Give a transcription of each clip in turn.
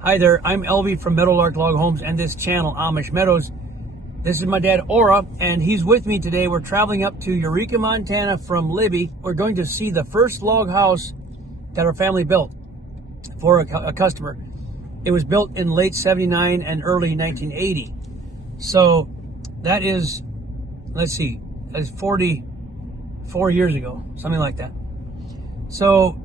Hi there, I'm Elvie from Meadowlark Log Homes and this channel, Amish Meadows. This is my dad, Ora, and he's with me today. We're traveling up to Eureka, Montana from Libby. We're going to see the first log house that our family built for a customer. It was built in late 79 and early 1980. So that is, let's see, that's 44 years ago, something like that. So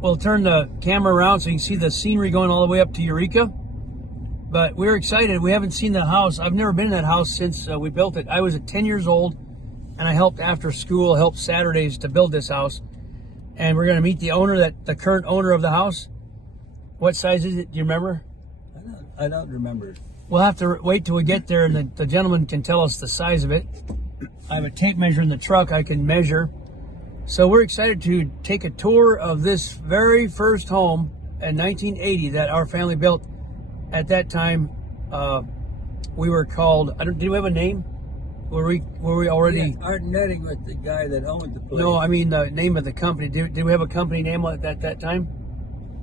we'll turn the camera around so you can see the scenery going all the way up to Eureka. But we're excited. We haven't seen the house. I've never been in that house since we built it. I was 10 years old, and I helped after school, helped Saturdays to build this house. And we're going to meet the owner, the current owner of the house. What size is it? Do you remember? I don't remember. We'll have to wait till we get there, and the gentleman can tell us the size of it. I have a tape measure in the truck I can measure. So we're excited to take a tour of this very first home in 1980 that our family built. At that time, we were called, did we have a name? Were we already? Yeah, Art Netting was the guy that owned the place. No, I mean the name of the company. Did we have a company name at that time?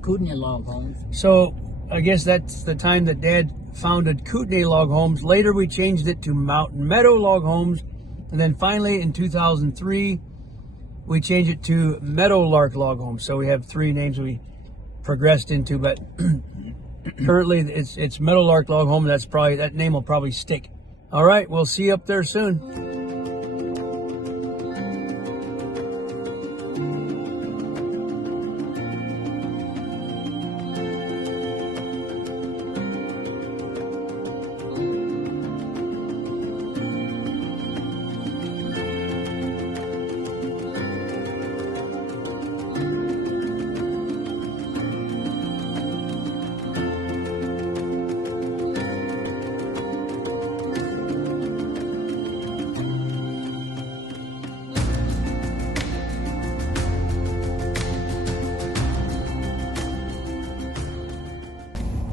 Kootenai Log Homes. So I guess that's the time that Dad founded Kootenai Log Homes. Later we changed it to Mountain Meadow Log Homes. And then finally in 2003, we changed it to Meadowlark Log Homes. So we have three names we progressed into, but currently it's Meadowlark Log Home. That name will probably stick. All right, we'll see you up there soon.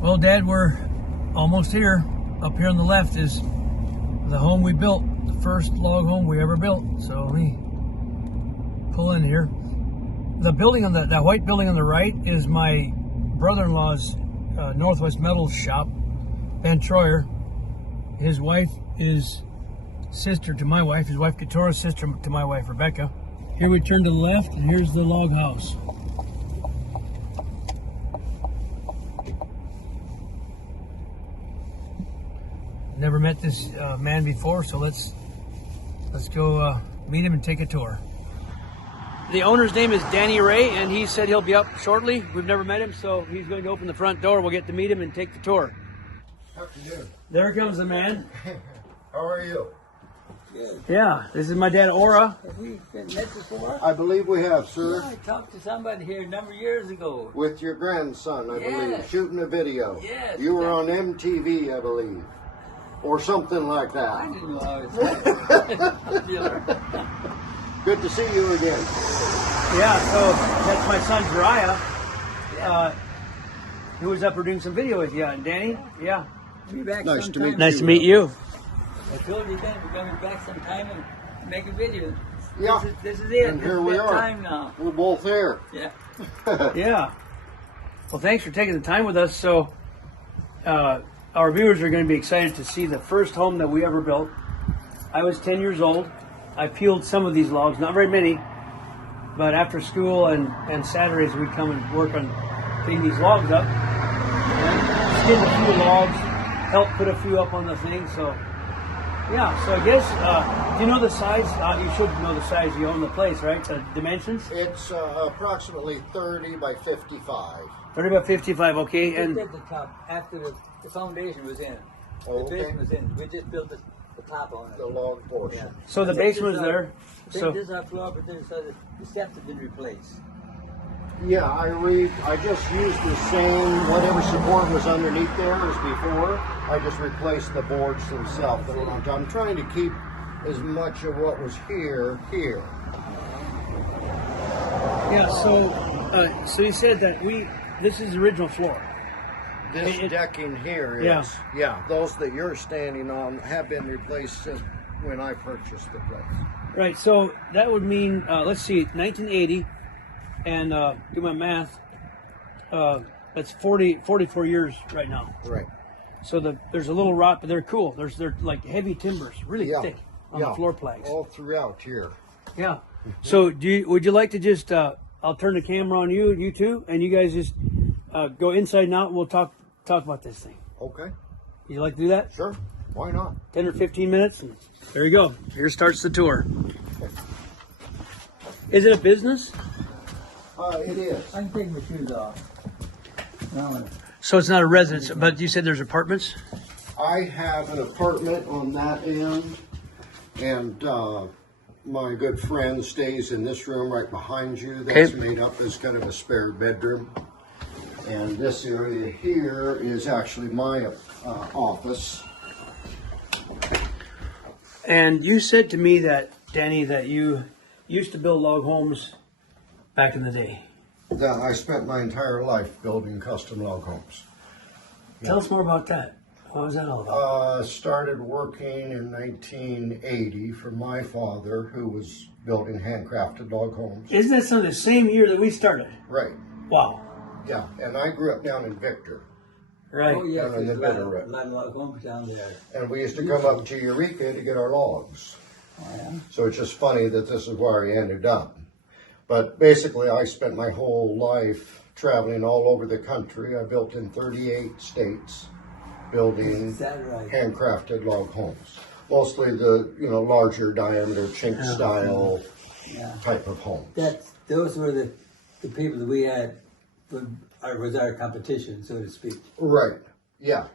Well, Dad, we're almost here. Up here on the left is the home we built, the first log home we ever built. So let me pull in here. The building on that white building on the right is my brother-in-law's Northwest Metals shop, Ben Troyer. His wife is sister to my wife. His wife, Katora's sister to my wife, Rebecca. Here we turn to the left, and here's the log house. Never met this man before, so let's go meet him and take a tour. The owner's name is Danny Ray, and he said he'll be up shortly. We've never met him, so he's going to open the front door. We'll get to meet him and take the tour. Afternoon. There comes the man. How are you? Good. Yeah, this is my dad, Ora. Have we been met before? I believe we have, sir. Yeah, I talked to somebody here a number of years ago. With your grandson, I believe, Yes. shooting a video. Yes. You were on MTV, I believe. Or something like I that. didn't know I was popular. Good to see you again. Yeah, so that's my son, Jariah, who was up for doing some video with you. And Danny, yeah. Be back Nice to sometime. meet you. Nice to meet you. I told you then we're going to be back sometime and make a video. Yeah. This is it. And This here is we that are. time now. We're both here. Yeah. Yeah. Well, thanks for taking the time with us. So, our viewers are going to be excited to see the first home that we ever built. I was 10 years old. I peeled some of these logs, not very many, but after school and Saturdays we'd come and work on putting these logs up. And skinned a few logs, helped put a few up on the thing. So, yeah. So I guess, do you know the size? You should know the size. You own the place, right? The dimensions? It's approximately 30 by 55. 30 by 55, okay. Just And at the top, after the foundation was in. Oh, The okay. basement was in. We just built the top on it. The log portion. so the basement's there. So This is our floor, but then so the steps have been replaced. Yeah, I just used the same, whatever support was underneath there as before. I just replaced the boards themselves. I'm trying to keep as much of what was here. yeah, so you said that this is the original floor. This decking here is, Yeah. yeah, those that you're standing on have been replaced since when I purchased the place. Right, so that would mean, let's see, 1980, and do my math, That's 44 years right now. Right. So there's a little rot, but they're cool. They're like heavy timbers, really thick on the floor planks. All throughout here. Yeah. So would you like to just, I'll turn the camera on you two, and you guys just go inside and out, and we'll talk about this thing. Okay. You like to do that? Sure. Why not? 10 or 15 minutes. And there you go. Here starts the tour. Is it a business? It is. I can take my shoes off. No. So it's not a residence, but you said there's apartments? I have an apartment on that end, and my good friend stays in this room right behind you. That's made up as kind of a spare bedroom. And this area here is actually my office. And you said to me that, Danny, that you used to build log homes back in the day. Yeah, I spent my entire life building custom log homes. Tell us more about that. What was that all about? Started working in 1980 for my father, who was building handcrafted log homes. Isn't that the same year that we started? Right. Wow. Yeah, and I grew up down in Victor. Right. Oh, yeah, Down in the there's Bitterroot. a lot of log homes down there. And we used to come up to Eureka to get our logs. Oh, yeah. So it's just funny that this is where I ended up. But basically, I spent my whole life traveling all over the country. I built in 38 states, building Is that right? handcrafted log homes. Mostly the larger diameter chink style type of homes. Those were the people that we had was our competition, so to speak. Right. Yeah.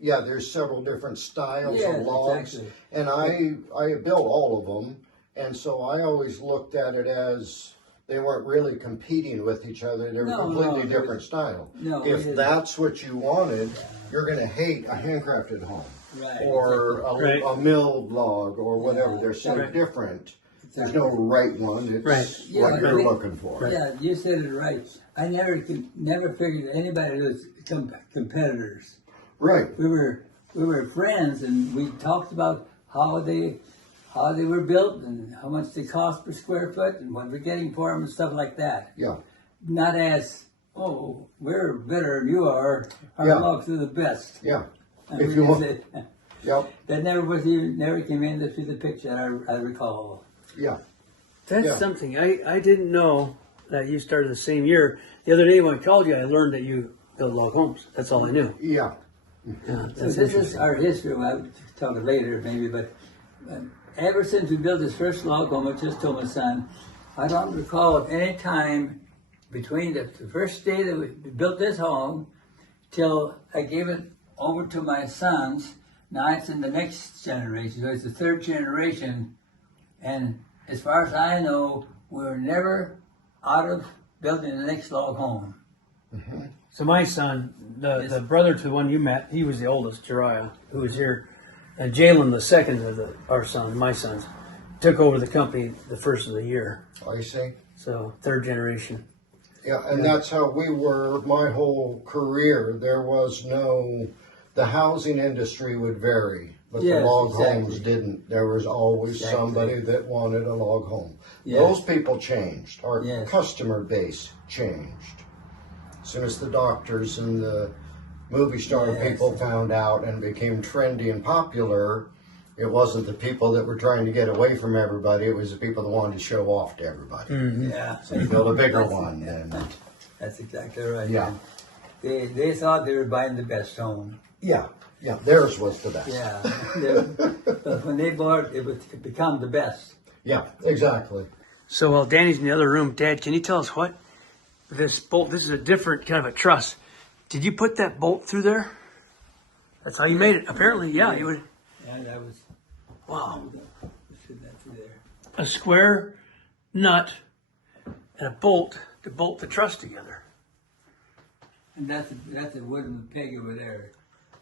Yeah, there's several different styles of logs. Exactly. And I built all of them. And so I always looked at it as they weren't really competing with each other. They were completely different style. No, if that's what you wanted, you're going to hate a handcrafted home. Right. Or a milled log or whatever. They're so different. There's no right one. It's what you're looking for. Yeah, you said it right. I never figured anybody was competitors. Right. We were friends, and we talked about how they were built and how much they cost per square foot and what we're getting for them and stuff like that. Yeah. Not as, oh, we're better than you are. Our logs are the best. Yeah. If you want. Yep. That never came into the picture. I recall. Yeah. That's something. I didn't know that you started the same year. The other day when I called you, I learned that you build log homes. That's all I knew. Yeah. Yeah, So this is our history. I'll talk it later maybe, but ever since we built this first log home, I just told my son, I don't recall of any time between the first day that we built this home till I gave it over to my sons. Now it's in the next generation, so it's the third generation. And as far as I know, we were never out of building the next log home. Mm-hmm. So my son, the brother to the one you met, he was the oldest, Jeriah, who was here. And Jalen, the second of our son, my sons, took over the company the first of the year. I see. So third generation. Yeah, and that's how we were my whole career. There was the housing industry would vary, but the log homes didn't. There was always somebody that wanted a log home. Those people changed. Our customer base changed. As soon as the doctors and the movie star people found out and became trendy and popular, it wasn't the people that were trying to get away from everybody. It was the people that wanted to show off to everybody. Mm-hmm. Yeah. So you build a bigger one. And that's exactly right. Yeah. They thought they were buying the best home. Yeah. Theirs was the best. Yeah. But when they bought it, it become the best. Yeah, exactly. So while Danny's in the other room, Dad, can you tell us what this bolt? This is a different kind of a truss. Did you put that bolt through there? That's how you made it. Apparently, yeah, you would. Yeah, that was. Wow. That through there. A square nut and a bolt to bolt the truss together. And that's a wooden peg over there.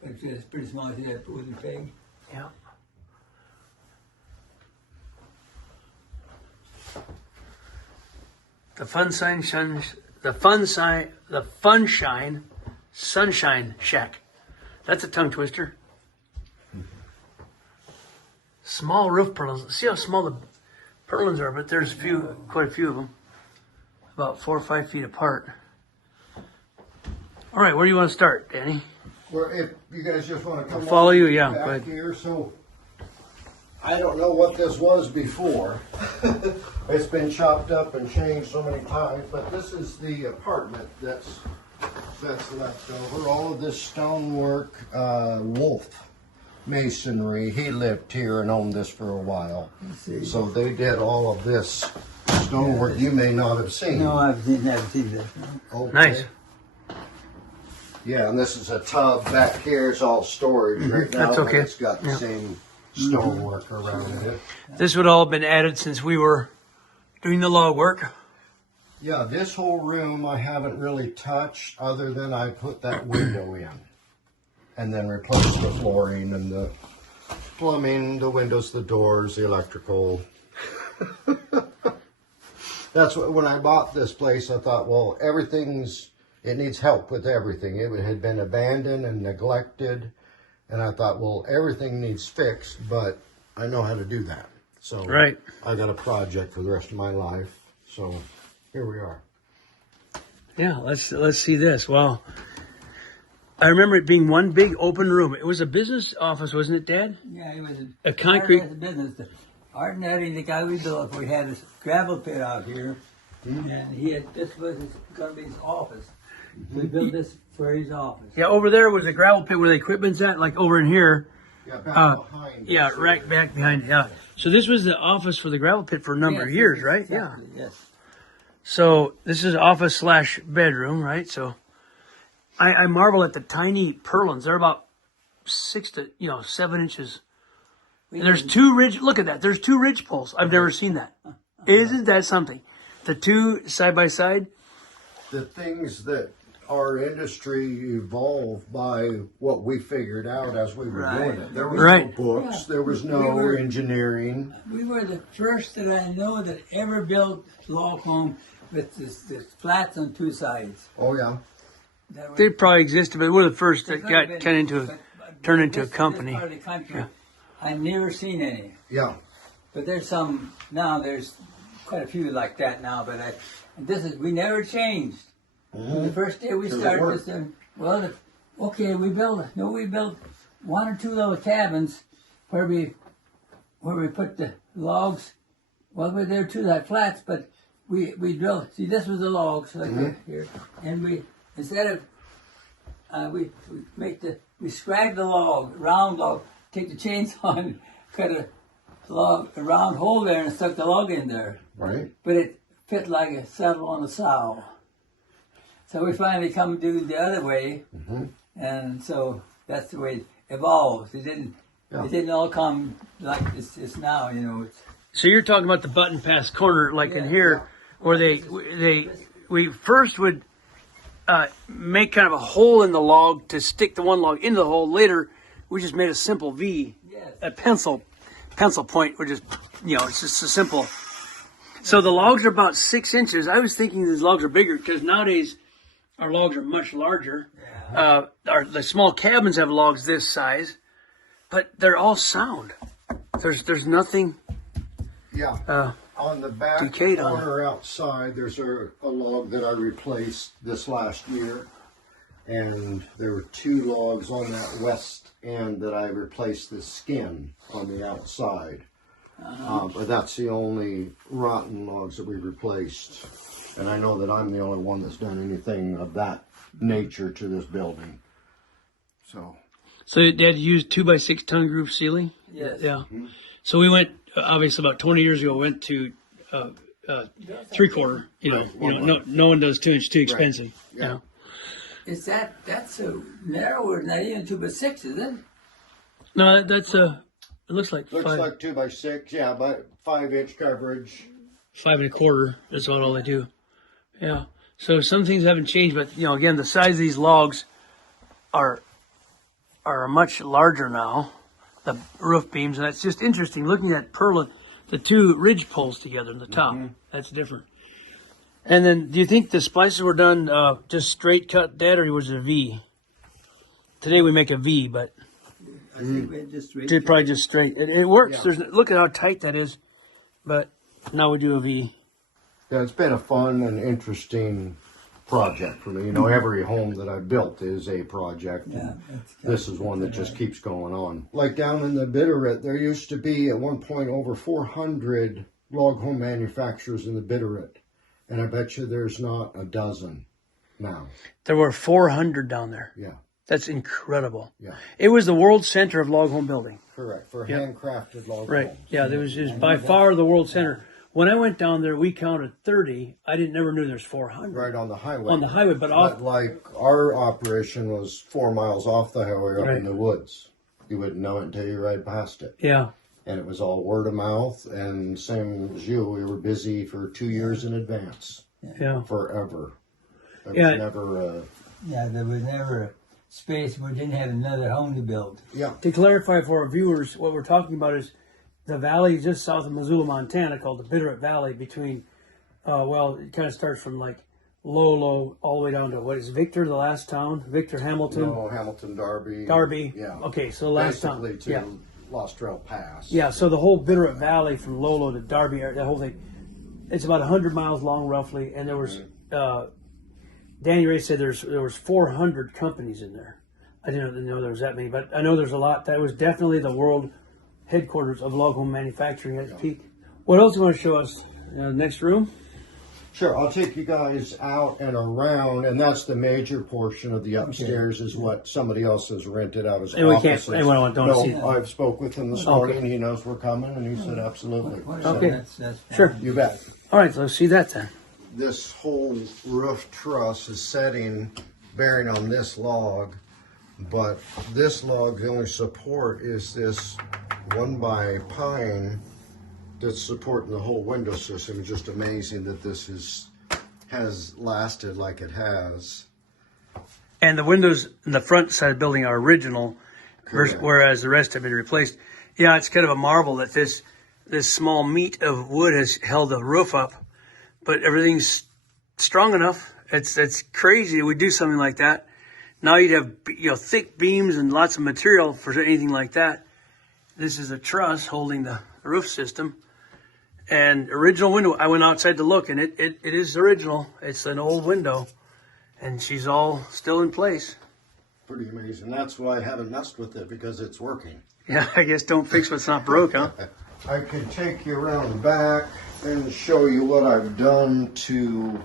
But it's pretty small. See that wooden peg? Yeah. The Sunshine Shack. That's a tongue twister. Small roof purlins. See how small the purlins are, but there's quite a few of them. About 4 or 5 feet apart. All right, where do you want to start, Danny? Well, if you guys just want to come Follow on you, yeah. back Go ahead. here, so I don't know what this was before. It's been chopped up and changed so many times, but this is the apartment that's left over. All of this stonework, Wolf masonry. He lived here and owned this for a while. So they did all of this stonework you may not have seen. No, I've never seen this. Okay. Nice. Yeah, and this is a tub back here. It's all storage right now. That's okay. But it's got the same stonework around it. This would all have been added since we were doing the log work. Yeah, this whole room I haven't really touched other than I put that window in. And then replaced the flooring and the plumbing, the windows, the doors, the electrical. That's what, when I bought this place, I thought, well, it needs help with everything. It had been abandoned and neglected. And I thought, well, everything needs fixed, but I know how to do that. So Right. I got a project for the rest of my life. So here we are. Yeah, let's see this. Wow. I remember it being one big open room. It was a business office, wasn't it, Dad? Yeah, it was A concrete- part of the business. Art and Eddie, the guy we built, we had this gravel pit out here, and this was going to be his office. So we built this for his office. Yeah, over there was a gravel pit where the equipment's at, like over in here. Yeah, back behind. Yeah, us. right back behind. Yeah. So this was the office for the gravel pit for a number of Yes, years, right? exactly, Yeah. Yes. So this is office / bedroom, right? So I marvel at the tiny purlins. They're about 6 to 7 inches. And there's two ridge. Look at that. There's two ridge poles. I've never seen that. Isn't that something? The two side by side. The things that our industry evolved by what we figured out as we were doing it. There was Right. no books. There was no engineering. We were the first that I know that ever built log home with this flats on two sides. Oh yeah. That They was- probably existed, but we're the first that got But- turned into a this company. part of the country, I've never seen any. Yeah. But there's some now. There's quite a few like that now. But we never changed. The first day we Does it started work? this, we built one or two little cabins where we put the logs. Well, there were two like flats, but we drilled. See, this was the logs like here, and we instead of we scragged the log, round log, take the chainsaw and cut a round hole there and stuck the log in there. Right. But it fit like a saddle on a sow. So we finally come to do it the other way, and so that's the way it evolved. It didn't all come like it's now, It's, So you're talking about the button pass corner, like in here, where we first would make kind of a hole in the log to stick the one log into the hole. Later, we just made a simple V, Yes. a pencil point, which is it's just a simple. So the logs are about 6 inches. I was thinking these logs are bigger because nowadays our logs are much larger. The small cabins have logs this size, but they're all sound. There's nothing. Yeah. On the back decayed on corner outside, there's a log that I replaced this last year. And there were two logs on that west end that I replaced the skin on the outside. But that's the only rotten logs that we replaced. And I know that I'm the only one that's done anything of that nature to this building. So Dad used 2x6 ton groove ceiling. yes. Yeah. So we went, obviously about 20 years ago, went to 3/4. No one does 2-inch, too expensive. Yeah. That's a narrower, not even 2x6, is it? No, that's it looks like looks 5, like 2x6, yeah, but 5-inch coverage. 5 1/4. That's about all they do. Yeah. So some things haven't changed, but again, the size of these logs are much larger now. The roof beams, and that's just interesting. Looking at purlin, the two ridge poles together in the top. That's different. And then, do you think the splices were done just straight cut, Dad, or was it a V? Today we make a V, but I think we just did probably just straight. It works. Look at how tight that is. But now we do a V. Yeah, it's been a fun and interesting project for me. You know, every home that I built is a project. Yeah, This is one that just keeps going on. Like down in the Bitterroot, there used to be at one point over 400 log home manufacturers in the Bitterroot. And I bet you there's not a dozen now. There were 400 down there. Yeah. That's incredible. Yeah. It was the world center of log home building. Correct. For Yep. handcrafted log Right. homes. Yeah, it was by far the world center. When I went down there, we counted 30. I never knew there's 400 Right on the highway. on the highway, but off. But like our operation was 4 miles off the highway up Right. in the woods. You wouldn't know it until you ride past it. Yeah. And it was all word of mouth. And same as you, we were busy for 2 years in advance. Yeah. Forever. There Yeah. was never Yeah, there was never a space we didn't have another home to build. yeah. To clarify for our viewers, what we're talking about is the valley just south of Missoula, Montana, called the Bitterroot Valley. Between, well, it kind of starts from like Lolo all the way down to what is Victor, the last town? Victor, Hamilton, No, Hamilton, Darby. Darby. Yeah. Okay, so the last Basically town. to Yeah. Lost Trail Pass. Yeah, so the whole Bitterroot Valley from Lolo to Darby, the whole thing, it's about 100 miles long roughly. And there was, Danny Ray said there was 400 companies in there. I didn't know there was that many, but I know there's a lot. That was definitely the world headquarters of log home manufacturing at its peak. What else do you want to show us? Next room? Sure, I'll take you guys out and around, and that's the major portion of the upstairs is what somebody else has rented out as And we offices. can't, anyone don't No, see that. I've spoke with him this morning. He knows we're coming, and he said absolutely. Okay. That's Sure. You bet. All right, so let's see that then. This whole roof truss is setting, bearing on this log, but this log, the only support is this 1x pine that's supporting the whole window system. It's just amazing that this has lasted like it has. And the windows in the front side of the building are original, Correct. whereas the rest have been replaced. Yeah, it's kind of a marvel that this small meat of wood has held the roof up, but everything's strong enough. It's crazy we do something like that. Now you'd have thick beams and lots of material for anything like that. This is a truss holding the roof system. And original window, I went outside to look, and it is original. It's an old window, and she's all still in place. Pretty amazing. That's why I haven't messed with it, because it's working. Yeah, I guess don't fix what's not broke, huh? I could take you around back and show you what I've done to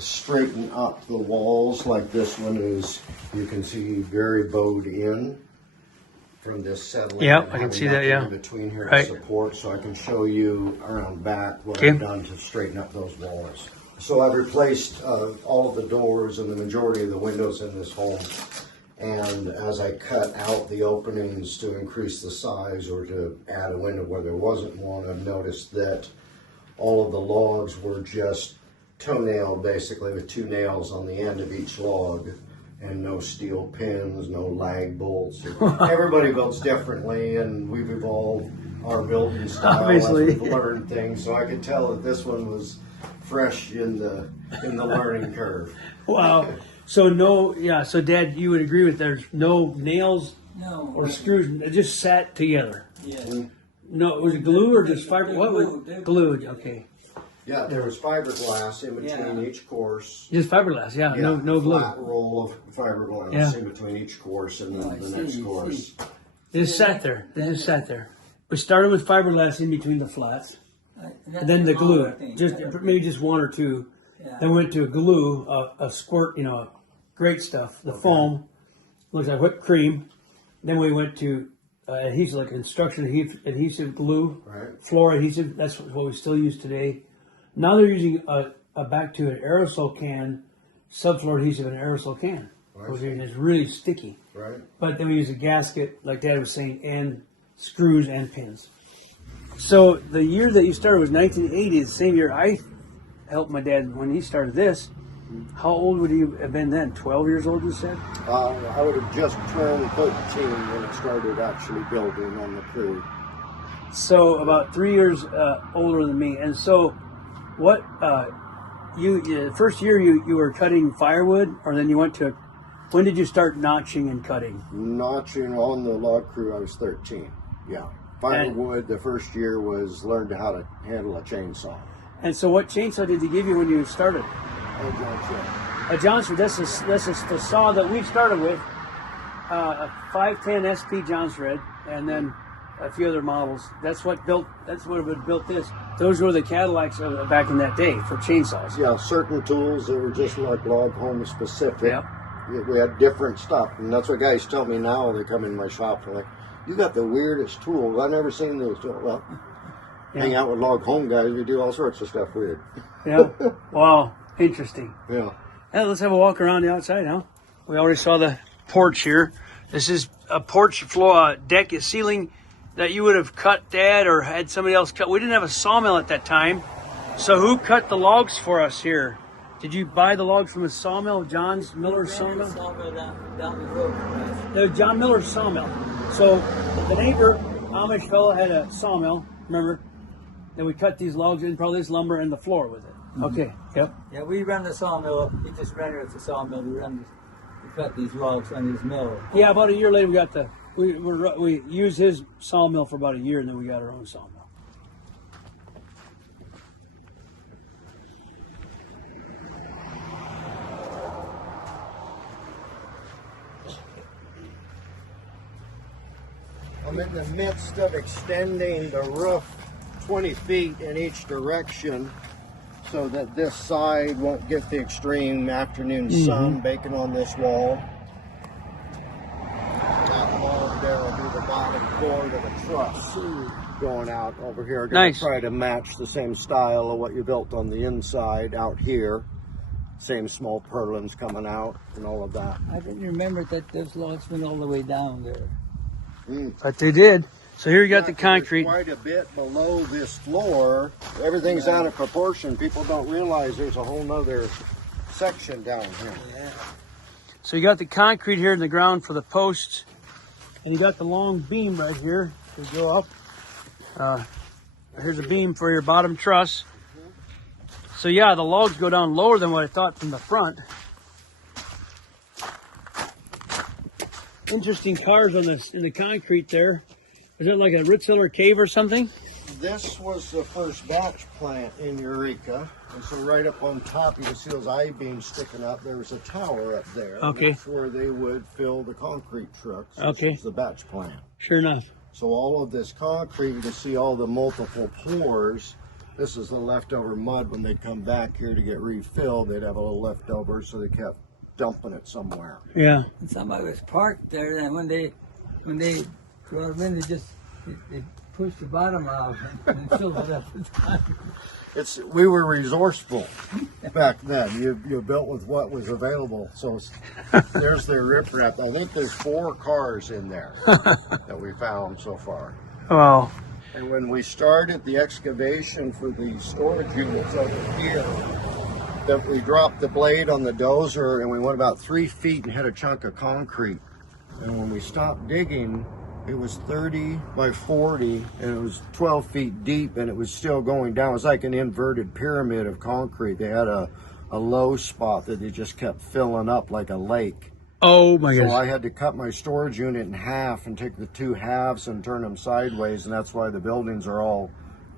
straighten up the walls. Like this one is, you can see, very bowed in from this settling. Yeah, and I can having see that, nothing yeah. in between here Right. to support, so I can show you around back what Okay. I've done to straighten up those walls. So I've replaced all of the doors and the majority of the windows in this home. And as I cut out the openings to increase the size or to add a window where there wasn't one, I've noticed that all of the logs were just toenailed, basically, with 2 nails on the end of each log, and no steel pins, no lag bolts. Everybody builds differently, and we've evolved our building style Obviously. as we've learned things. So I could tell that this one was fresh in the learning curve. Wow. So so Dad, you would agree with there's no nails No. or screws, it just sat together. Yes. No, was it glue or just fiber? What was Glued. glued? Okay. Yeah, there was fiberglass in between each course. Just fiberglass, yeah. No glue. Flat roll of fiberglass Yeah. in between each course and Oh, I the see, next I course. see. They just sat there. They just sat there. We started with fiberglass in between the flats, and then the glue. Just maybe just 1 or 2. Yeah. Then went to glue, a squirt, great stuff. The foam looks like whipped cream. Then we went to adhesive, like construction adhesive glue, Right. floor adhesive. That's what we still use today. Now they're using back to an aerosol can, subfloor adhesive in an aerosol can. Right. It's really sticky. Right. But then we use a gasket, like Dad was saying, and screws and pins. So the year that you started was 1980, the same year I helped my dad when he started this. How old would you have been then? 12 years old, you said? I would have just turned 13 when it started actually building on the crew. So about 3 years older than me. And so what, the first year you were cutting firewood, or then you went to, when did you start notching and cutting? Notching on the log crew, I was 13. Yeah. Firewood, the first year was learned how to handle a chainsaw. And so what chainsaw did he give you when you started? Oh, gosh, yeah. a Johnston. This is the saw that we started with, a 510 SP Johnston, and then a few other models. That's what built this. Those were the Cadillacs back in that day for chainsaws. Yeah, certain tools that were just like log home specific. Yep. We had different stuff, and that's what guys tell me now. They come in my shop, they're like, "You got the weirdest tools. I've never seen those tools." Well, hang out with log home guys, we do all sorts of stuff weird. Yeah. Wow. Interesting. Yeah. Yeah, let's have a walk around the outside, huh? We already saw the porch here. This is a porch floor, deck, ceiling that you would have cut, Dad, or had somebody else cut. We didn't have a sawmill at that time. So who cut the logs for us here? Did you buy the logs from a sawmill, John's Miller's sawmill? Sawmill down the road. The John Miller's sawmill. So the neighbor, Amish fellow, had a sawmill, remember? Then we cut these logs in, probably this lumber and the floor with it. Okay, yep. Yeah, we run the sawmill. We just rented it the sawmill. We cut these logs on his mill. Yeah, about a year later, we got we used his sawmill for about a year, and then we got our own sawmill. I'm in the midst of extending the roof 20 feet in each direction so that this side won't get the extreme afternoon sun baking on this wall. That log there will be the bottom cord of a truss going out over here. Gonna Nice. try to match the same style of what you built on the inside out here. Same small purlins coming out and all of that. I didn't remember that those logs went all the way down there. But they did. So here you got the It's concrete. quite a bit below this floor. Everything's out of proportion. People don't realize there's a whole nother section down here. Yeah. So you got the concrete here in the ground for the posts, and you got the long beam right here to go up. Here's a beam for your bottom truss. So yeah, the logs go down lower than what I thought from the front. Interesting cars on this in the concrete there. Is that like a Ritzler cave or something? This was the first batch plant in Eureka. And so right up on top, you can see those I-beams sticking up. There was a tower up there. Okay. That's where they would fill the concrete trucks. Okay. This was the batch plant. Sure enough. So all of this concrete, you can see all the multiple pours. This is the leftover mud. When they'd come back here to get refilled, they'd have a little leftover, so they kept dumping it somewhere. Yeah. And somebody was parked there, and when they brought them in, they pushed the bottom out and filled it up with concrete. We were resourceful back then. You built with what was available. So there's their riprap. I think there's 4 cars in there that we found so far. Wow. And when we started the excavation for the storage units over here, that we dropped the blade on the dozer and we went about 3 feet and hit a chunk of concrete. And when we stopped digging, it was 30 by 40 and it was 12 feet deep and it was still going down. It was like an inverted pyramid of concrete. They had a low spot that they just kept filling up like a lake. Oh my So goodness. I had to cut my storage unit in half and take the 2 halves and turn them sideways, and that's why the buildings are all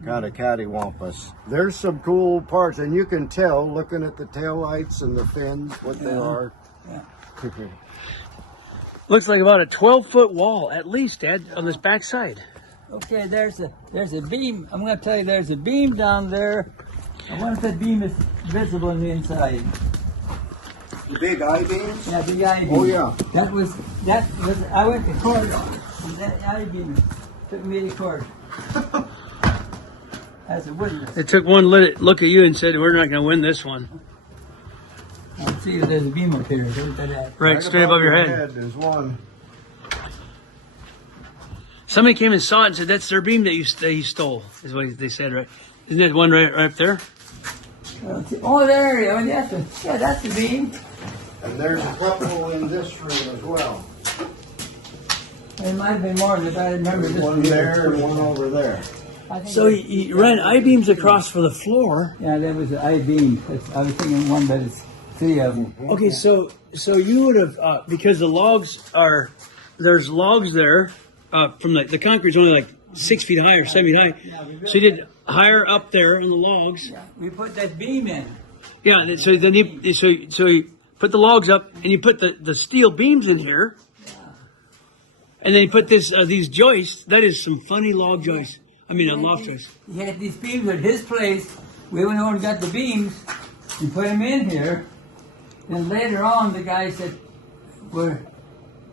kind of cattywampus. There's some cool parts, and you can tell looking at the taillights and the fins what they are. Yeah. Looks like about a 12-foot wall, at least, Dad, on this back side. Okay, there's a beam. I'm going to tell you, there's a beam down there. I wonder if that beam is visible on the inside. The big I-beams? Yeah, the I-beam. Oh, yeah. That was. I went to court, and that I-beam took me to court as a witness. It took one look at you and said, "We're not going to win this one." Let's see if there's a beam up here. Where's that at? Right, straight above your head. There's one. Somebody came and saw it and said, "That's their beam that he stole." Is what they said, right? Isn't that one right up there? Oh, there. Oh, that's the beam. And there's a couple in this room as well. There might have been more, but I remember this One there and one over there. So he ran I-beams across for the floor. Yeah, that was an I-beam. I was thinking one, but it's 3 of them. Okay, so you would have because there's logs there from the concrete's only like 6 feet high or 7 feet high. So you did higher up there in the logs. Yeah, we put that beam in. Yeah. So then put the logs up, and you put the steel beams in here. And then you put this these joists. That is some funny log joists. I mean, loft joists. He had these beams at his place. We went over and got the beams and put them in here. Then later on, the guys that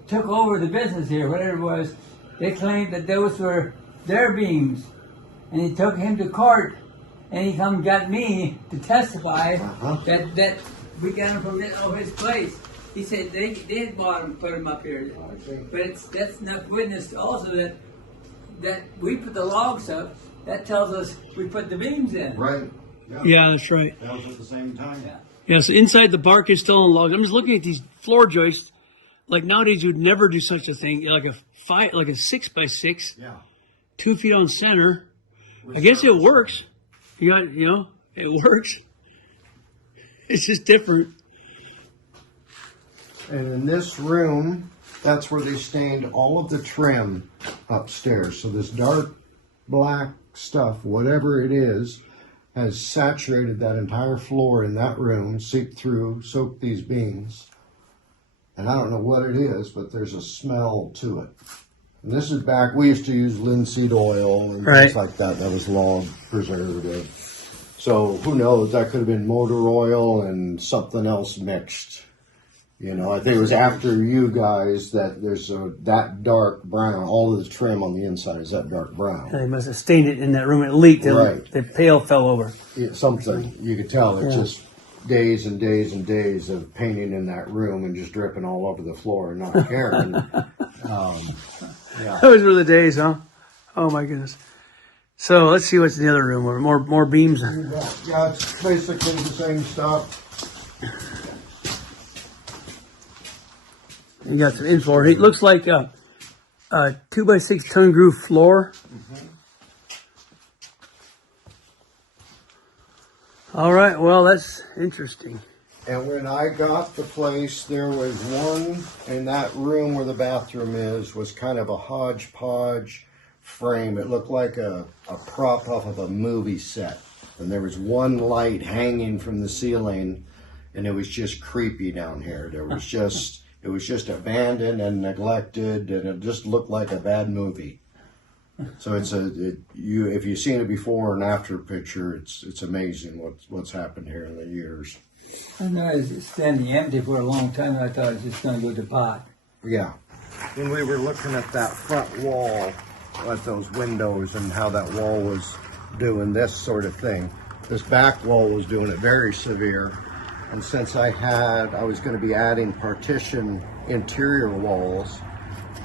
took over the business here, whatever it was, they claimed that those were their beams. And he took him to court, and he come and got me to testify that we got them from his place. He said they had bought them, put them up here. But that's enough witness also that we put the logs up. That tells us we put the beams in. Right. Yeah, that's right. That was at the same time. Yeah, so inside the bark is still on logs. I'm just looking at these floor joists. Like nowadays, you would never do such a thing. Like a 6x6, 2 feet on center. I guess it works. It works. It's just different. And in this room, that's where they stained all of the trim upstairs. So this dark black stuff, whatever it is, has saturated that entire floor in that room, seeped through, soaked these beams. And I don't know what it is, but there's a smell to it. And this is back, we used to use linseed oil and things like that. That was log preservative. So who knows, that could have been motor oil and something else mixed. I think it was after you guys that there's that dark brown. All of the trim on the inside is that dark brown. They must have stained it in that room. It leaked. Right. The pail fell over. Something. You could tell. It's just days and days and days of painting in that room and just dripping all over the floor and not caring. Those were the days, huh? Oh, my goodness. So let's see what's in the other room. More beams. Yeah, it's basically the same stuff. You got some in-floor. It looks like a 2x6 ton groove floor. All right, well, that's interesting. And when I got the place, there was one in that room where the bathroom was kind of a hodgepodge frame. It looked like a prop off of a movie set. And there was one light hanging from the ceiling, and it was just creepy down here. It was just abandoned and neglected, and it just looked like a bad movie. So if you've seen it before and after picture, it's amazing what's happened here in the years. I know it's standing empty for a long time. I thought it was just going to go to pot. Yeah. When we were looking at that front wall, at those windows and how that wall was doing this sort of thing, this back wall was doing it very severe. And since I was going to be adding partition interior walls,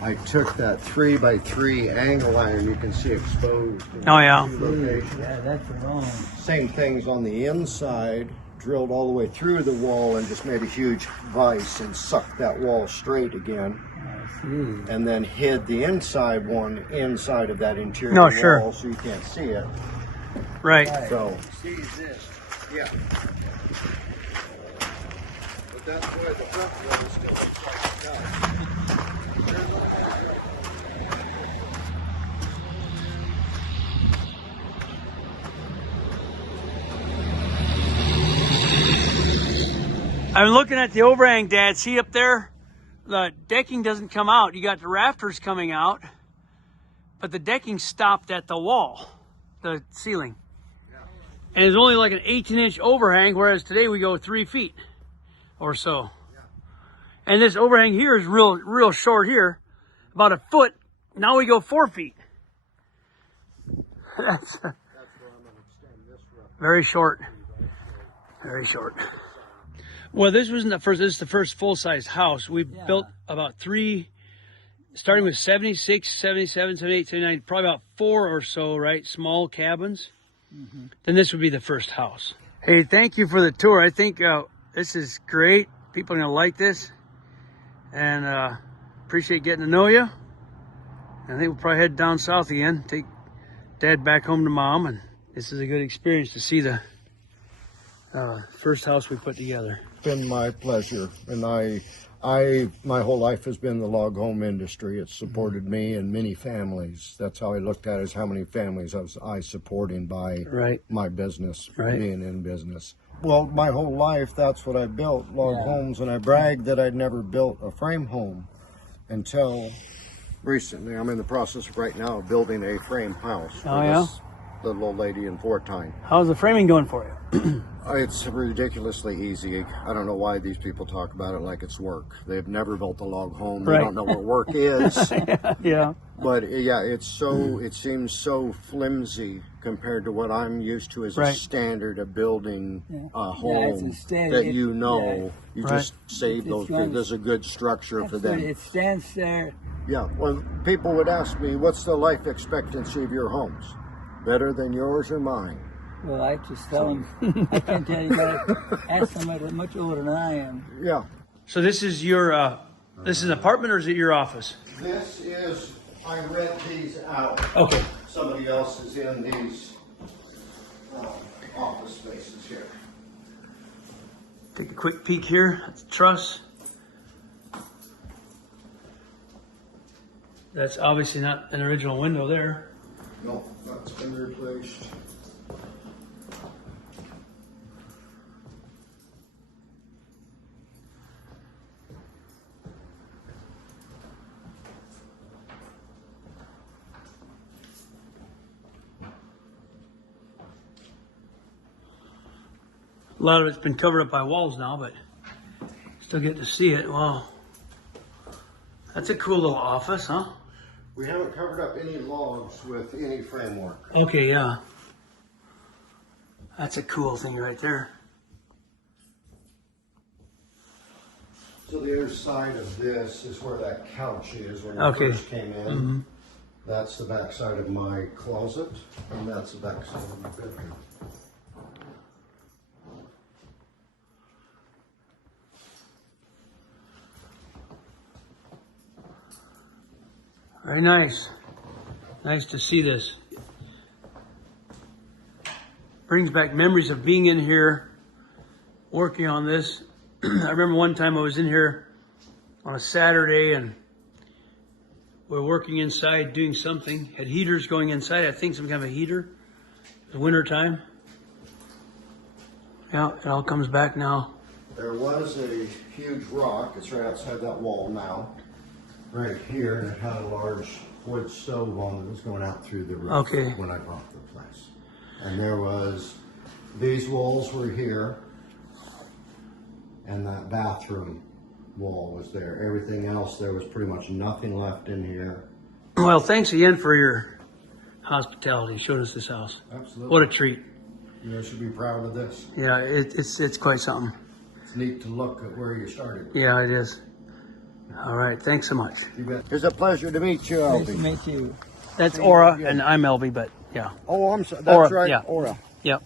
I took that 3x3 angle iron you can see exposed. Oh, yeah. Yeah, that's wrong. Same things on the inside, drilled all the way through the wall and just made a huge vise and sucked that wall straight again. I see. And then hid the inside one inside of that interior wall so you can't see it. Right. So, see this. Yeah. But that's why the front wall is still upside down. I'm looking at the overhang, Dad. See up there? The decking doesn't come out. You got the rafters coming out, but the decking stopped at the wall, the ceiling. And it's only like an 18-inch overhang, whereas today we go 3 feet or so. And this overhang here is real short here, about a foot. Now we go 4 feet. That's very short. Very short. Well, this wasn't the first. This is the first full-size house. We built about 3, starting with 76, 77, 78, 79, probably about 4 or so, right? Small cabins. Mm-hmm. Then this would be the first house. Hey, thank you for the tour. I think this is great. People are going to like this. And appreciate getting to know you. I think we'll probably head down south again, take Dad back home to Mom. And this is a good experience to see the first house we put together. Been my pleasure, and I My whole life has been the log home industry. It's supported me and many families. That's how I looked at it, as how many families I supporting by my business, being in business. Well, my whole life, that's what I built, log homes, and I bragged that I'd never built a frame home until recently. I'm in the process right now of building a frame house for this little old lady in Fort Tyne. How's the framing going for you? It's ridiculously easy. I don't know why these people talk about it like it's work. They've never built a log home. They don't know what work is. Yeah. But yeah, it seems so flimsy compared to what I'm used to as a standard of building a home that you just save those people. There's a good structure for them. It stands there. Yeah, well, people would ask me, what's the life expectancy of your homes? Better than yours or mine? Well, I just tell them, I can't tell you, gotta ask somebody much older than I am. Yeah. So this is your, this is an apartment, or is it your office? This is, I rent these out. Okay. Somebody else is in these office spaces here. Take a quick peek here at the truss. That's obviously not an original window there. No, that's been replaced. A lot of it's been covered up by walls now, but still get to see it. Wow. That's a cool little office, huh? We haven't covered up any logs with any framework. Okay, yeah. That's a cool thing right there. So the other side of this is where that couch is when I first came in. That's the back side of my closet, and that's the back side of my bedroom. Very nice. Nice to see this. Brings back memories of being in here, working on this. I remember one time I was in here on a Saturday and we were working inside doing something. Had heaters going inside, I think some kind of a heater. It was winter time. Yeah, it all comes back now. There was a huge rock. It's right outside that wall now. Right here, and it had a large wood stove on it that was going out through the roof when I bought the place. And there was, these walls were here, and that bathroom wall was there. Everything else, there was pretty much nothing left in here. Well, thanks again for your hospitality, showing us this house. Absolutely. What a treat. You guys should be proud of this. Yeah, it's quite something. It's neat to look at where you started. Yeah, it is. All right, thanks so much. You bet. It's a pleasure to meet you, Elvie. Nice to meet you. That's Ora, and I'm Elvie, but yeah. Oh, I'm sorry. That's Ora, right, yeah. Ora. Yep.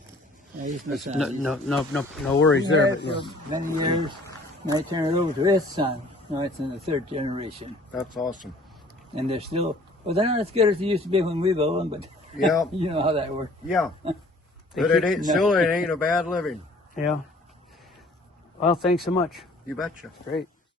Yeah, he's my son. No worries there. Been But there yeah. for many years. And I turned it over to his son. Now it's in the third generation. That's awesome. And they're still, well, they're not as good as they used to be when we built them, but Yeah. you know how that works. Yeah. But it ain't a bad living. Yeah. Well, thanks so much. You betcha. Great.